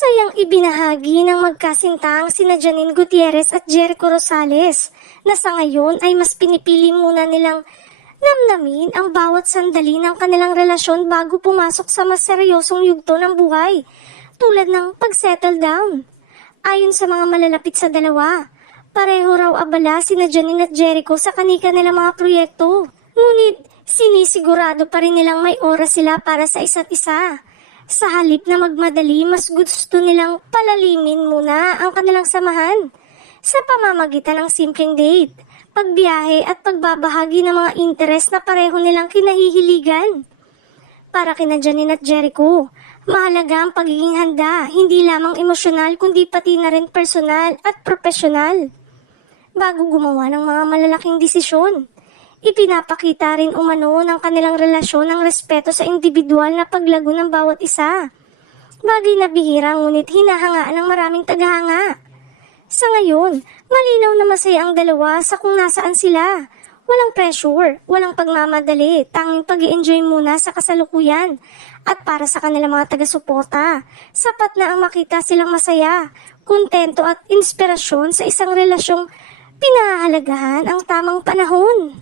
Masayang ibinahagi ng magkasintang sina Janine Gutierrez at Jericho Rosales na sa ngayon ay mas pinipili muna nilang namnamin ang bawat sandali ng kanilang relasyon bago pumasok sa mas seryosong yugto ng buhay, tulad ng pag-settle down. Ayon sa mga malalapit sa dalawa, pareho raw abala sina Janine at Jericho sa kanika nilang mga proyekto. Ngunit sinisigurado pa rin nilang may oras sila para sa isa't isa. Sa halip na magmadali, mas gusto nilang palalimin muna ang kanilang samahan sa pamamagitan ng simpleng date, pagbiyahe at pagbabahagi ng mga interes na pareho nilang kinahihiligan. Para kina Janine at Jericho, mahalaga ang pagiging handa, hindi lamang emosyonal kundi pati na rin personal at profesional. Bago gumawa ng mga malalaking desisyon, ipinapakita rin umano ng kanilang relasyon ang respeto sa individual na paglago ng bawat isa. Bagay na bihira ngunit hinahangaan ng maraming tagahanga. Sa ngayon, malinaw na masaya ang dalawa sa kung nasaan sila. Walang pressure, walang pagmamadali, tanging pag-i-enjoy muna sa kasalukuyan. At para sa kanilang mga taga-suporta, sapat na ang makita silang masaya, kontento at inspirasyon sa isang relasyong pinahahalagahan ang tamang panahon.